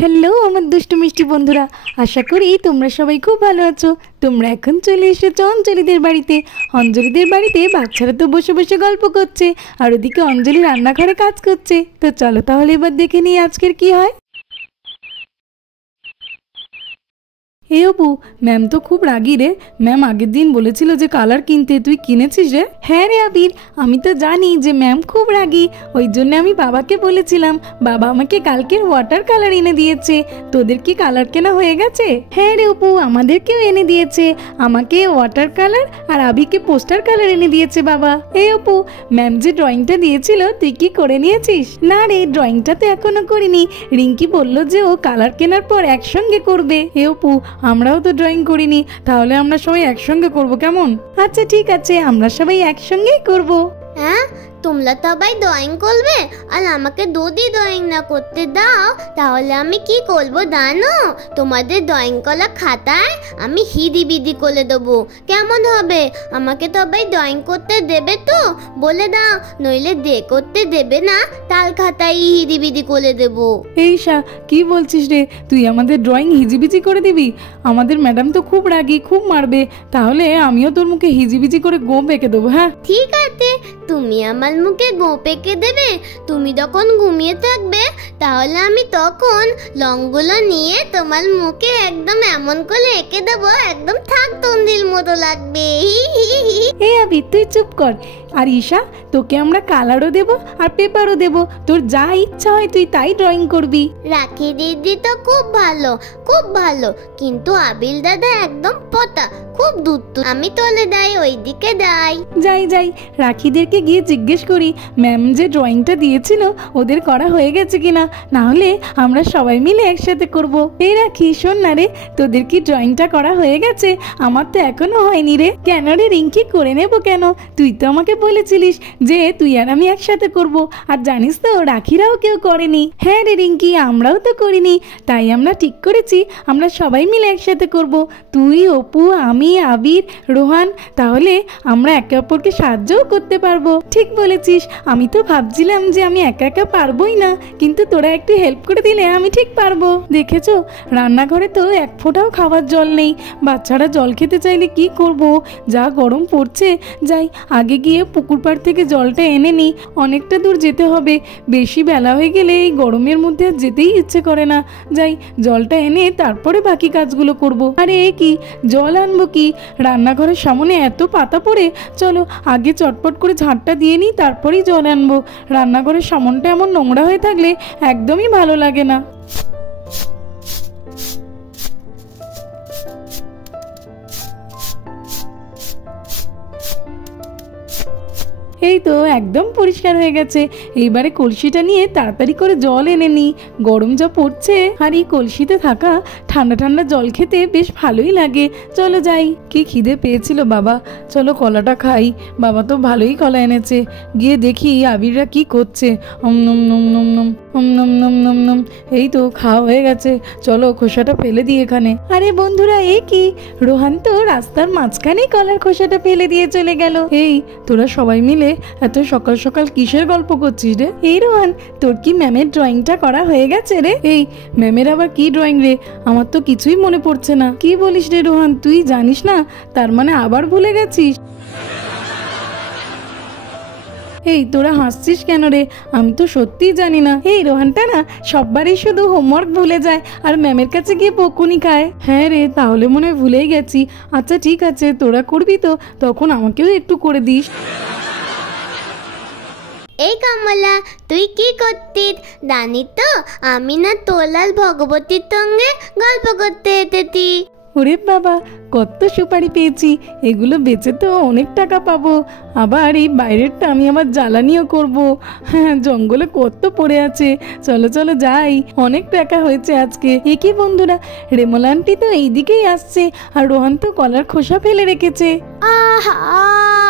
Hello আমার দুষ্টু মিষ্টি বন্ধুরা, আশা করি তোমরা সবাই খুব ভালো আছো। তোমরা এখন চলে এসেছো অঞ্জলিদের বাড়িতে। অঞ্জলিদের বাড়িতে বাচ্চারা তো বসে বসে গল্প করছে, আর ওদিকে অঞ্জলি রান্নাঘরে কাজ করছে। তো চলো তাহলে এবার দেখে নিই আজকের কি হয়। এ অপু, ম্যাম তো খুব রাগি রে। ম্যাম আগের দিন বলেছিল যে কালার কিনতে, তুই কিনেছিস রে? হ্যাঁ রে আবির, আমি তো জানি যে ম্যাম খুব রাগি, ওই জন্য আমি বাবাকে বলেছিলাম। বাবা আমাকে কালকের ওয়াটার কালার এনে দিয়েছে। তোদের কি কালার কেনা হয়ে গেছে? হ্যাঁ রে অপু, আমাদেরকেও এনে দিয়েছে। আমাকে ওয়াটার কালার আর আবিরকে পোস্টার কালার এনে দিয়েছে বাবা। এ অপু, ম্যাম যে ড্রয়িংটা দিয়েছিল তুই কি করে নিয়েছিস? না রে, ড্রয়িংটা তো এখনো করিনি। রিঙ্কি বলল যে ও কালার কেনার পর একসঙ্গে করবে। এ অপু, আমরাও তো ড্রয়িং করিনি, তাহলে আমরা সবাই একসঙ্গে করব কেমন? আচ্ছা ঠিক আছে, আমরা সবাই একসঙ্গেই করব। হ্যাঁ, তোমরা সবাই ড্রয়িং করবে আর আমাকে যদি ড্রয়িং না করতে দাও তাহলে আমি কি করবো জানো? তোমাদের ড্রয়িং করা খাতায় আমি হিদিবিদি করে দেবো। কেমন হবে? আমাকে সবাই ড্রয়িং করতে দেবে তো? বলে দাও, নইলে করতে দেবে না, তাল খাতায় হিদিবিদি করে দেবো। এই শা, কি বলছিস রে? তুই আমাদের ড্রয়িং হিজিবিজি করে দিবি? আমাদের ম্যাডাম তো খুব রাগি, খুব মারবে। তাহলে আমিও তোর মুখে হিজিবিজি করে গোপ এঁকে দেবো। হ্যাঁ ঠিক আছে, তুমি আমার মুখে গোপ এঁকে দেবে। তুমি যখন ঘুমিয়ে থাকবে তাহলে আমি তখন রঙগুলো নিয়ে তোমার মুখে একদম এমন করে এঁকে দেবো, একদম থাক তন্দির মতো লাগবে। এই আবি, তুই চুপ কর। আর ঈশা, তোকে আমরা কালারও দেবো আর পেপারও দেবো। তোর যা ইচ্ছা হয় তুই তাই ড্রয়িং করবি। রাখি দিদি তো খুব ভালো, খুব ভালো, কিন্তু আবিল দাদা একদম পতা, খুব দুত্তু। আমি তোলে যাই, ওইদিকে যাই। যাই যাই, রাখিদেরকে গিয়ে জিজ্ঞেস করি ম্যাম যে ড্রয়িংটা দিয়েছিল ওদের করা হয়ে গেছে কিনা, না হলে আমরা সবাই মিলে একসাথে করব। এই রাখি, শোন না রে, তোদের কি ড্রয়িংটা করা হয়ে গেছে? আমার তো এখনো হয়নি রে। কেন রে রিঙ্কি, করে নেব কেন? তুই তো আমাকে বলেছিলিস যে তুই আর আমি একসাথে করব। আর জানিস তো রাখিরাও কেউ করেনি। হ্যাঁ রে রিঙ্কি, আমরাও তো করিনি, তাই আমরা ঠিক করেছি আমরা সবাই মিলে একসাথে করব। তুই, অপু, আমি, আবির, রোহান, তাহলে আমরা একে অপরকে সাহায্যও করতে পারবো। ঠিক বলেছিস, আমি তো ভাবছিলাম যে আমি একা একা পারবোই না, কিন্তু তোরা একটু হেল্প করে দিলে আমি ঠিক পারবো। দেখেছো, রান্নাঘরে তো এক ফোঁটাও খাবার জল নেই। বাচ্চারা জল খেতে চাইলে কি করব? যা গরম পড়ছে। যাই, আগে গিয়ে পুকুর পাড় থেকে জলটা এনে নিই। অনেকটা দূর যেতে হবে, বেশি বেলা হয়ে গেলে এই গরমের মধ্যে আর যেতেই ইচ্ছে করে না। যাই, জলটা এনে তারপরে বাকি কাজগুলো করব। আরে এ কি, জল আনবো কি? রান্নাঘরের সামনে এত পাতা পড়ে। চলো আগে চটপট করে ঝাঁটটা দিয়ে নিই, তারপরেই জল আনবো। রান্নাঘরের সামনটা এমন নোংরা হয়ে থাকলে একদমই ভালো লাগে না। এই তো একদম পরিষ্কার হয়ে গেছে। এইবারে কলসিটা নিয়ে তাড়াতাড়ি করে জল এনে নিই। গরম যা পড়ছে, আর এই কলসিতে থাকা ঠান্ডা ঠান্ডা জল খেতে বেশ ভালোই লাগে। চলো যাই। কি খিদে পেয়েছিল বাবা, চলো কলাটা খাই। বাবা তো ভালোই কলা এনেছে। গিয়ে দেখি আবিররা কি করছে। নম নম নম নম নম নম নম নম। এই তো খাওয়া হয়ে গেছে, চলো খোসাটা ফেলে দিই এখানে। আরে বন্ধুরা, এ কি, রোহান তো রাস্তার মাঝখানেই কলার খোসাটা ফেলে দিয়ে চলে গেল। এই তোরা সবাই মিলে এত সকাল সকাল কিসের গল্প করছিস রে? এই রোহান, তোর কি ম্যামের ড্রয়িংটা করা হয়ে গেছে রে? এই ম্যামের আবার কি ড্রয়িং রে? আমার তো কিছুই মনে পড়ছে না। কি বলিস রে রোহান, তুই জানিস না? তার মানে আবার ভুলে গেছিস? এই তোরা হাসছিস কেন রে? আমি তো সত্যিই জানি না। এই রোহানটা না সববারই শুধু হোমওয়ার্ক ভুলে যায় আর ম্যামের কাছে গিয়ে বকুনি খায়। হ্যাঁ রে, তাহলে মনে হয় ভুলেই গেছি। আচ্ছা ঠিক আছে, তোরা করবি তো, তখন আমাকেও একটু করে দিস। এই কমলা, তুই কি করতিস জানি তো? আমি না তোলাল ভগবতীর সঙ্গে গল্প করতে এসেছি। ওরে বাবা, কত সুপারি পেয়েছি! এগুলো বেচে তো অনেক টাকা পাবো। আবার এই বাইরেরটা আমি আবার জ্বালানিও করব। হ্যাঁ, জঙ্গলে কত পড়ে আছে। চলো চলো যাই, অনেক টাকা হয়েছে আজকে। এ কি বন্ধুরা, রেমল আন্টি তো এইদিকেই আসছে, আর রোহান তো কলার খোসা ফেলে রেখেছে।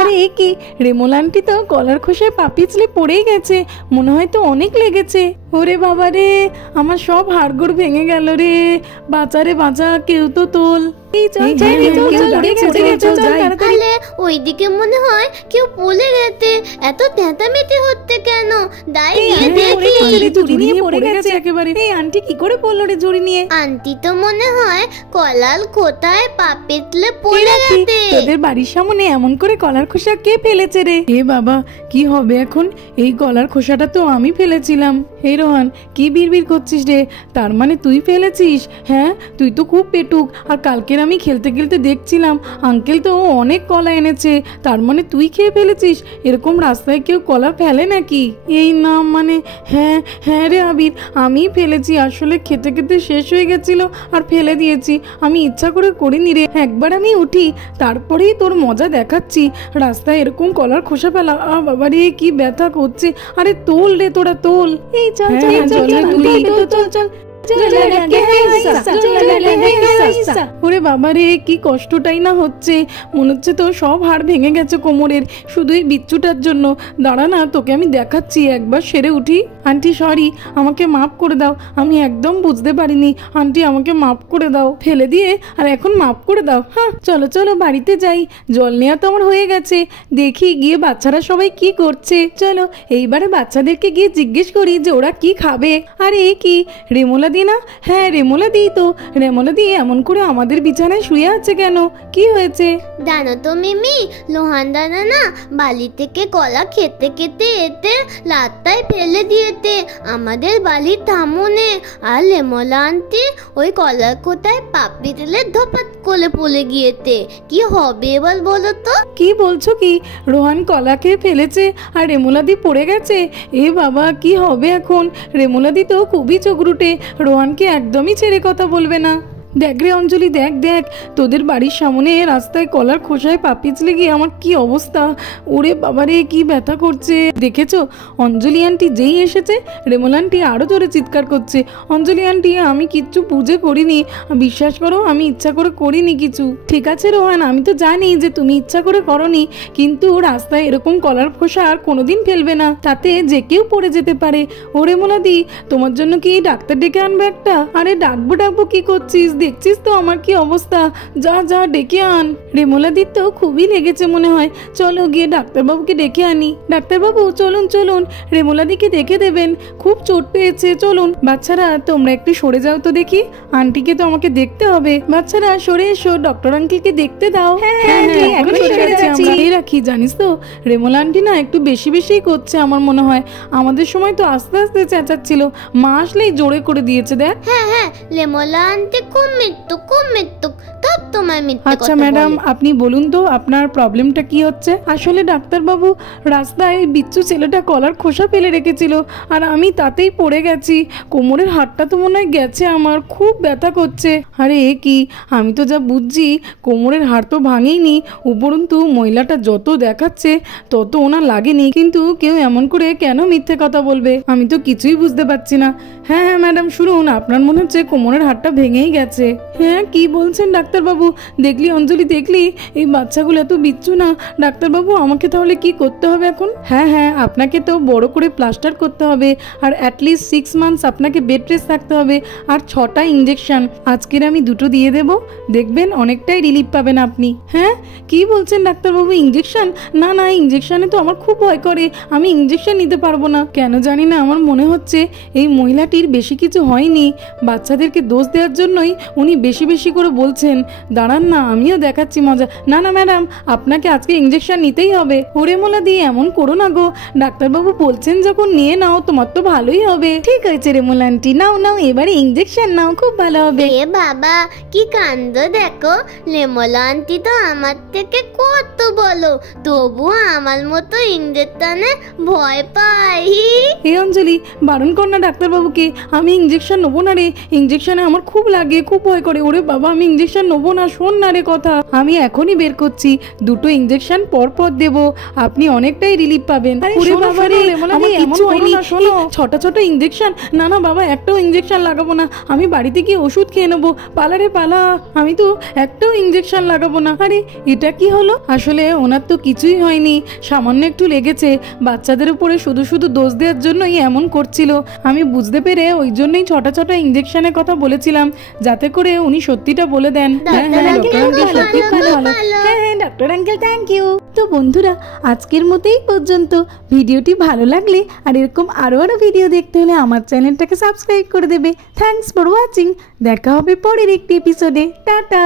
আরে এ কি, রেমল আন্টি তো কলার খোসায় পা পিছলে পড়েই গেছে, মনে হয় তো অনেক লেগেছে। ওরে বাবা রে, আমার সব হাড়গোড় ভেঙে গেল রে। বাঁচা রে বাঁচা, কেউ তো তোল। দোল। এই চল আলে ওইদিকে মনে হয় কেউ পড়ে গেছে, এত চেঁচামেচি হচ্ছে কেন? দাই গিয়ে দেখি। ঝুড়ি নিয়ে পড়ে গেছে একেবারে। এই আন্টি কি করে পড়লো রে ঝুড়ি নিয়ে? আন্টি তো মনে হয় কলার কোথায় পা পিছলে পড়ে গেছে। তোদের বাড়ির সামনে এমন করে কলার খোসা কে ফেলেছে রে? এ বাবা, কি হবে এখন? এই কলার খোসাটা তো আমি ফেলেছিলাম। এই রোহান, কি বিড়বিড় করছিস রে? তার মানে তুই ফেলেছিস? হ্যাঁ, তুই তো খুব পেটুক। আর কালকের আমি খেলতে খেলতে দেখছিলাম আঙ্কেল তো অনেক কলা এনেছে, তার মানে তুই খেয়ে ফেলেছিস? এরকম রাস্তায় কেউ কলা ফেলে নাকি? এই না মানে, হ্যাঁ হ্যাঁ রে আবির, আমি ফেলেছি। আসলে খেতে খেতে শেষ হয়ে গেছিল আর ফেলে দিয়েছি। আমি ইচ্ছা করে করিনি রে। একবার আমি উঠি, তারপরেই তোর মজা দেখাচ্ছি। রাস্তায় এরকম কলার খোসা ফেলা, বাবা রে কি ব্যথা করছে। আরে তোল রে, তোরা তোল। এই চল চল চল চল। ওরে বাবা রে, কি কষ্টটাই না হচ্ছে। মনে হচ্ছে তো সব হাড় ভেঙে গেছে কোমরের, শুধু এই বিচ্ছুটার জন্য। দাঁড়া না, তোকে আমি দেখাচ্ছি, একবার সেরে উঠি। আন্টি সরি, আমাকে মাফ করে দাও। আমি একদম বুঝতে পারিনি। আন্টি আমাকে মাফ করে দাও। ফেলে দিয়ে আর এখন মাফ করে দাও। হ্যাঁ চলো চলো বাড়িতে যাই। জল নেওয়া তো আমার হয়ে গেছে। দেখি গিয়ে বাচ্চারা সবাই কি করছে। চলো এইবারে বাচ্চাদেরকে গিয়ে জিজ্ঞেস করি যে ওরা কি খাবে। আর এই কি রেমোলা দি না? হ্যাঁ রেমোলা দি তো। রেমোলা দি এমন করে আমাদের বিছানায় শুয়ে আছে কেন? কি হয়েছে? জানো তো মিমি, লোহান দাদা না বালি থেকে কলা খেতে খেতে এতে লাত্তায় ফেলে দিয়েতে আমাদের বালির থামনে। আর লেমলা আন্টি ওই কলার কোথায় পাপড়ি তেলে ধপাত করে পড়ে গিয়েতে। কি হবে এবার বলো তো? কি বলছো কি? রোহান কলা খেয়ে ফেলেছে আর রেমোলা দি পড়ে গেছে? এ বাবা, কি হবে এখন? রেমোলা দি তো খুবই চোখরুটে, রোহানকে একদমই ছেড়ে কথা বলবে না। দেখ রে অঞ্জলি, দেখ দেখ, তোদের বাড়ির সামনে রাস্তায় কলার খোসায় পা পিছলে গিয়ে আমার কি অবস্থা। ওরে বাবারে, কি ব্যথা করছে। দেখেছো অঞ্জলি আন্টি যেই এসেছে, রেমোলা আন্টি আরও জোরে চিৎকার করছে। অঞ্জলি আন্টি, আমি কিচ্ছু বুঝে করিনি, বিশ্বাস করো আমি ইচ্ছা করে করিনি কিছু। ঠিক আছে রোহান, আমি তো জানি যে তুমি ইচ্ছা করে করনি, কিন্তু রাস্তায় এরকম কলার খোসা আর কোনোদিন ফেলবে না, তাতে যে কেউ পড়ে যেতে পারে। ও রেমোলা দি, তোমার জন্য কি ডাক্তার ডেকে আনবে একটা? আরে ডাকবো ডাকবো কি করছিস? দেখছিস তো আমার কি অবস্থা। যা যা ডেকে আন। রেমোলা দির তো খুবই লেগেছে মনে হয়। চলো গিয়ে ডাক্তারবাবুকে ডেকে আনি। ডাক্তারবাবু চলুন চলুন, রেমোলা দিকে দেখে দেবেন, খুব চোট পেয়েছে। চলুন বাচ্চারা, তোমরা একটু সরে যাও তো দেখি, আন্টিকে তো আমাকে দেখতে হবে। বাচ্চারা সরে এসো, ডক্টর আঙ্কেলকে দেখতে দাও। রাখি, জানিস তো রেমোলা আন্টি না একটু বেশি বেশি করছে আমার মনে হয়। আমাদের সময় তো আস্তে আস্তে চেঁচাচ্ছিল, মা আসলেই জোরে করে দিয়েছে। দেখ হ্যাঁ হ্যাঁ, লেমলা আন্টি খুব মৃত্যু তব তোমার মৃত্যু। আচ্ছা ম্যাডাম, আপনি বলুন তো আপনার প্রবলেমটা কি হচ্ছে? আসলে ডাক্তারবাবু, রাস্তায় বিচ্ছু ছেলেটা কলার খোসা ফেলে রেখেছিল আর আমি তাতেই পড়ে গেছি। কোমরের হাড়টা তো মনে হয় গেছে, আমার খুব ব্যথা করছে। আরে এ কি, আমি তো যা বুঝছি কোমরের হাড় তো ভাঙেইনি, উপরন্তু মহিলাটা যত দেখাচ্ছে তত ওনার লাগেনি। কিন্তু কেউ এমন করে কেন মিথ্যে কথা বলবে? আমি তো কিছুই বুঝতে পারছি না। হ্যাঁ হ্যাঁ ম্যাডাম শুনুন, আপনার মনে হচ্ছে কোমরের হাড়টা ভেঙেই গেছে। হ্যাঁ কি বলছেন ডাক্তারবাবু? দেখলি অঞ্জলি, দেখলি এই বাচ্চাগুলো এত বিচ্ছু না। ডাক্তারবাবু আমাকে তাহলে কি করতে হবে এখন? হ্যাঁ হ্যাঁ, আপনাকে তো বড় করে প্লাস্টার করতে হবে, আর অ্যাটলিস্ট 6 মান্থস আপনাকে বেড রেস্ট থাকতে হবে, আর 6টা ইঞ্জেকশন। আজকের আমি 2টো দিয়ে দেব, দেখবেন অনেকটাই রিলিফ পাবেন আপনি। হ্যাঁ কি বলছেন ডাক্তারবাবু? ইঞ্জেকশন? না না, ইঞ্জেকশনে তো আমার খুব ভয় করে, আমি ইঞ্জেকশন নিতে পারবো না। কেন জানি না, আমার মনে হচ্ছে এই মহিলাটির বেশি কিছু হয়নি, বাচ্চাদেরকে দোষ দেওয়ার জন্যই উনি বেশি বেশি করে বলছেন। দাঁড়ান না, আমিও দেখাচ্ছি মজা। না না ম্যাডাম, আপনাকে আজকে ইঞ্জেকশন নিতেই হবে। ওরে মোলা দিয়ে এমন করো না গো, ডাক্তারবাবু বলছেন যখন নিয়ে নাও, তোমার তো ভালোই হবে। ঠিক আছে রেমোলা আন্টি, নাও নাও, এবারে ইঞ্জেকশন নাও, খুব ভালো হবে। এ বাবা, কি কাণ্ড দেখো, লেমলা আন্টি তো আমার থেকে কত বলো, তবুও আমার মতো ইঞ্জেকশনে ভয় পাই। এই অঞ্জলি, বারণ কর না ডাক্তারবাবুকে, আমি ইঞ্জেকশন নেবো না রে। ইঞ্জেকশনে আমার খুব লাগে, খুব ভয় করে। ওরে বাবা, আমি ইঞ্জেকশন নেবো না, শোন না রে কথা। আমি এখনই বের করছি, 2টো ইঞ্জেকশন পর পর দেবো, আপনি অনেকটাই রিলিফ পাবেন। ওরে বাবা রে, আমার কিচ্ছু হয়নি। 6টা ইঞ্জেকশন? না না বাবা, একটাও ইঞ্জেকশন লাগাবো না, আমি বাড়িতে গিয়ে ওষুধ খেয়ে নেবো। পালা রে পালা, আমি তো একটাও ইঞ্জেকশন লাগাবো না। আরে এটা কি হলো? আসলে ওনার তো কিছুই হয়নি, সামান্য একটু লেগেছে। বাচ্চাদের উপরে শুধু শুধু দোষ দেওয়ার জন্যই এমন করছিল। আমি বুঝতে পেরে ওই জন্যই 6টা ইঞ্জেকশনের কথা বলেছিলাম, যাতে করে উনি সত্যিটা বলে দেন। হ্যাঁ ডাক্তার হ্যাঁ আঙ্কেল ডক্টর আঙ্কেল খুব সত্যি ভালো, ভালো খুব ভালো। ভালো। হ্যাঁ হ্যাঁ ডক্টর আঙ্কেল থ্যাংক ইউ। তো বন্ধুরা আজকের মতো এই পর্যন্ত। ভিডিওটি ভালো লাগলে আর এরকম আরো ভিডিও দেখতে হলে আমার চ্যানেলটাকে সাবস্ক্রাইব করে দেবে। Thanks for watching. দেখা হবে পরের একটি এপিসোডে। টাটা।